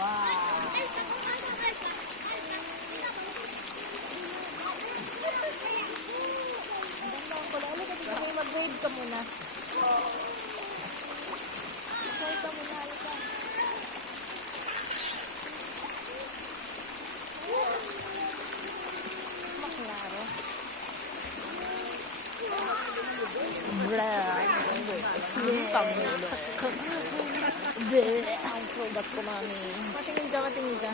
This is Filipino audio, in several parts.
Wow. Mag-wave ka muna. Wave ka muna, halika. Maklaro. Slim pamulo. Ang product ko, mami. Matingin ka, matingin ka.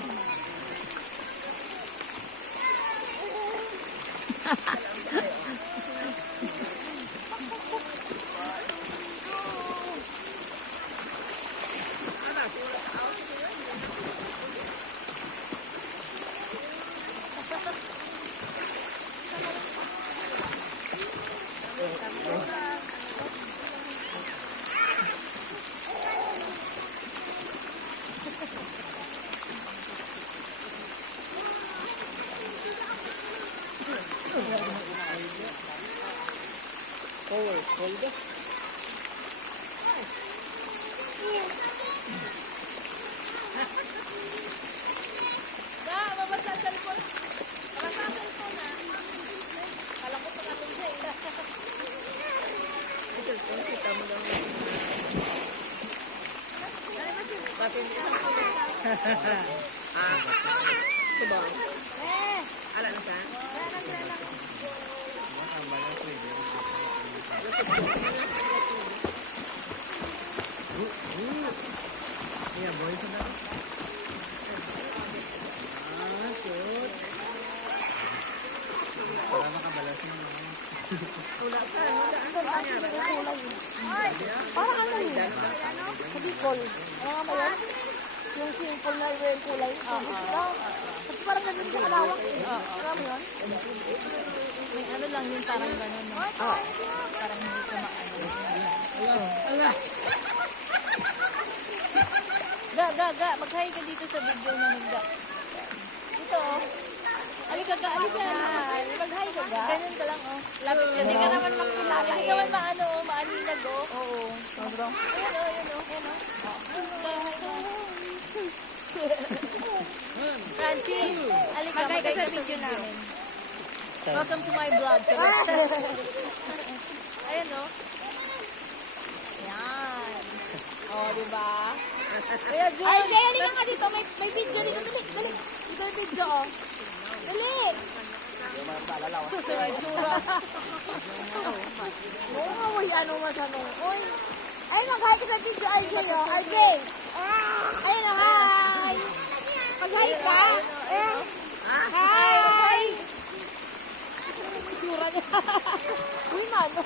Mabasa sa cellphone. Mabasa sa cellphone na. Kala ko pa natin siya eh. Cellphone, kita mo lang. Kasi hindi sa diba? Ala na siya? Yeah, boys na. Para makabalas mo. Wala sa parang ano yun? Sa Bicol. Yung simple na yung kulay. Kasi parang ganun yung alawak eh. Alam mo yun? May ano lang yun, parang ganun. Parang hindi ko maano. Ga. Mag-hi ka dito sa video na nagda. Dito oh. Alika ga. Mag-hi ka ga. Ganun ka lang oh. Lapit ka. Hindi ka naman makilala. Hindi ka man maano oh. Maaninag oh. Oo. Sobrang. Ayan oh. Francis, alika. Mag-hi ka sa video namin. Welcome to my vlog. Ayan oh. Ayan. Oh, diba? Kaya Jun. Ay, Jay, halika nga dito. May video dito. Dali. Dito yung video, oh. Dali. Susunod, tsura. Uy, ano masano. Uy. Ay, mag-hi ka sa video, RJ, oh. RJ. Ayun na, hi. Mag-hi ka. Hi. Tsura niya. Uy, mano.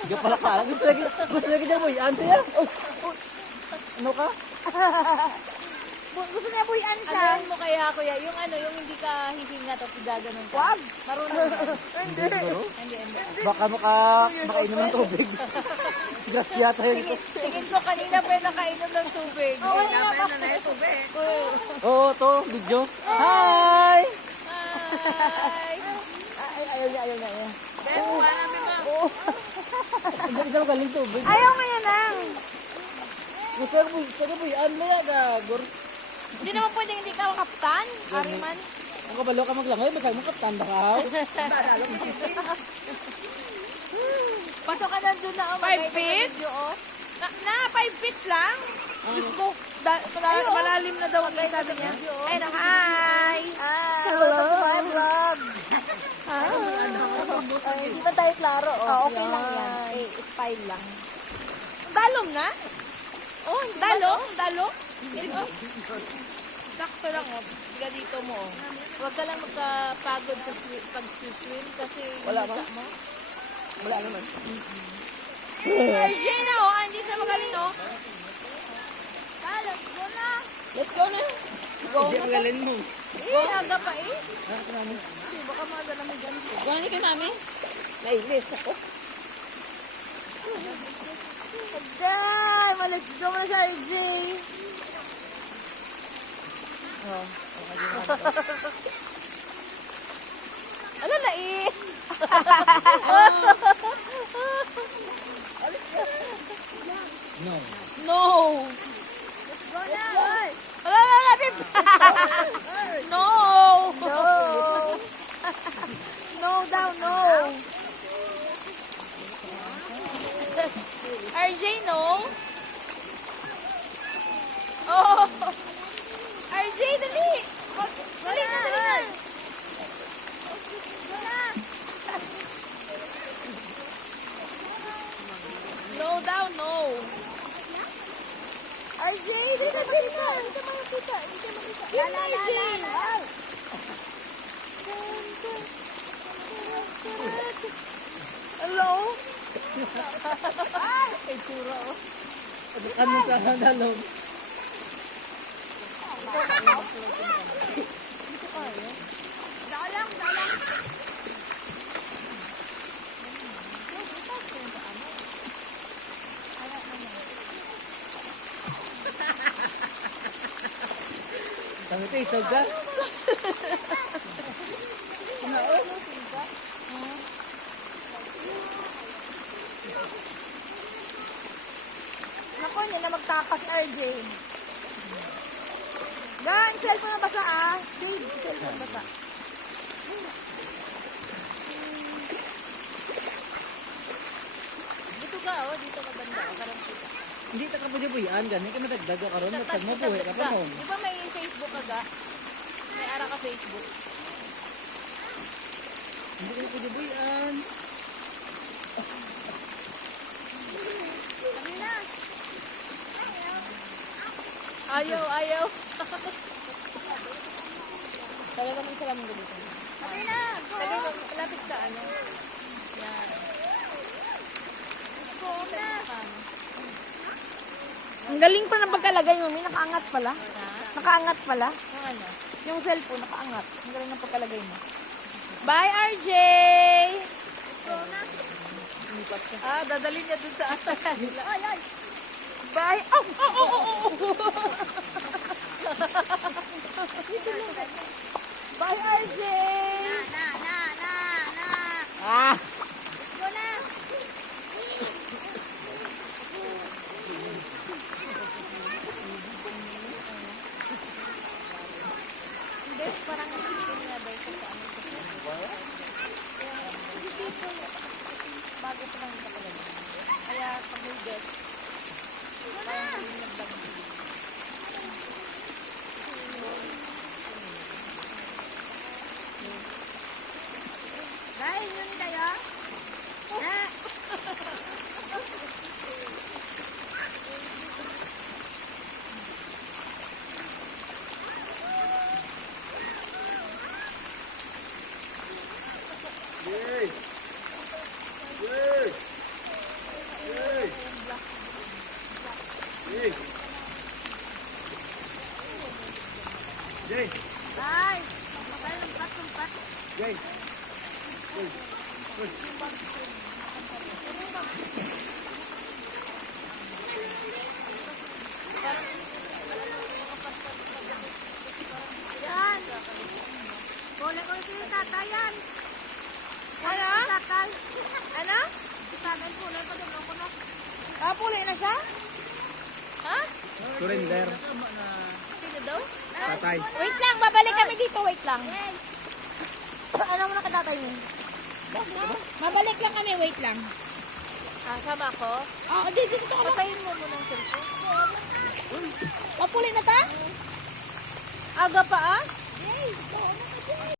Hindi pala pala. Gusto lagi niya mo yan siya. Ano ka? Gusto niya buhian siya. Ano mo kaya kuya? Yung ano, yung hindi ka hihinga tapos gaganon ka. Wag. Marunong ka. Hindi siguro. Hindi. Baka makainom ng tubig. Grasya tayo dito. Tingin ko kanina pa yung nakainom ng tubig. Oo, Napainom na yung tubig. Oo, to, video. Hi! Hi! Ayaw niya. Ben, wala namin ma. Hindi ka galing tubig. Ayaw nga yan ang. Gusto mo yan mo yan, gagor. Hindi naman pwedeng hindi ka kaptan. Ariman. Ang kabalo ka maglangay, magkaya mo kaptan baka. Pasok ka na dun na. 5 feet? Na 5 feet lang. Diyos ko. Malalim na daw ang sabi niya. Ay na, hi. Hello. My vlog. Hindi ba tayo klaro? Okay lang yan. Style lang. Dalong na? Oh, dalong? Sakto lang oh. Biga dito mo oh. Huwag ka lang magkapagod sa pag-swim kasi Wala yung ba? mata mo. Wala naman. RJ na oh, hindi siya magaling oh. Let's go na. Let's go na. Go Hindi na. ang galin mo. Aga pa eh. Kasi baka maga naman ganito. Gani ka namin? Nailis ako. Day, let's go na siya RJ. Oh. Ano na eh? No. No! Let's go na. Wala! RJ, hindi ka makita. Hindi ka makita. Hindi ka makita. Yan, RJ. Hello? Ay, tsura oh. Pagkakan mo sa dalog. Dalang, dalang. Sabi ko, isog ka. Naku, hindi na magtakas, RJ. Gan, cellphone na basa ah. Save, cellphone basa. Dito ka, oh. Dito ka banda. Oh. Karang kita. Hindi ta ka pwede buyan, gani ka madagdag ka ron, matag mo buhay ka pa mo. Di ba may Facebook ka ga? May ara ka Facebook. Hindi ka pwede buyan. Ayaw, ayaw. Talaga naman sila mong dito. Sabi na, go. Lagay mo, lapit ka, ano? Yan. Go na. Paano? Ang galing pa ng pagkalagay mo, may nakaangat pala. Na? Nakaangat pala. Yung ano? Yung cellphone, nakaangat. Ang galing ng pagkalagay mo. Bye, RJ! Lipat siya. Ah, dadalhin niya dun sa kanila. Ay, ay! Bye! Oh, oh, oh, oh, oh! Bye, RJ! Ah! Go na! Hindi, parang nasisin nga daw siya sa ano. Bago pa lang ito talaga. Kaya pag may guest, parang hindi nagbago. Bye, yun kayo? Na! Jay! Bye! Lumpat. Jay! Yan! Ulit yung tatayan. Ano? Tatay. Ano? Tatay pulay pa doon ako na. Ah, pulay na siya? Ha? Surrender. Sino daw? Tatay. Wait lang, babalik kami dito. Wait lang. Ano mo na katatay mo? Mabalik lang kami, wait lang. Ah, sama ko? Oo, dito ka. Patayin mo muna ang cellphone. Mapuli na ta? Aga pa ah?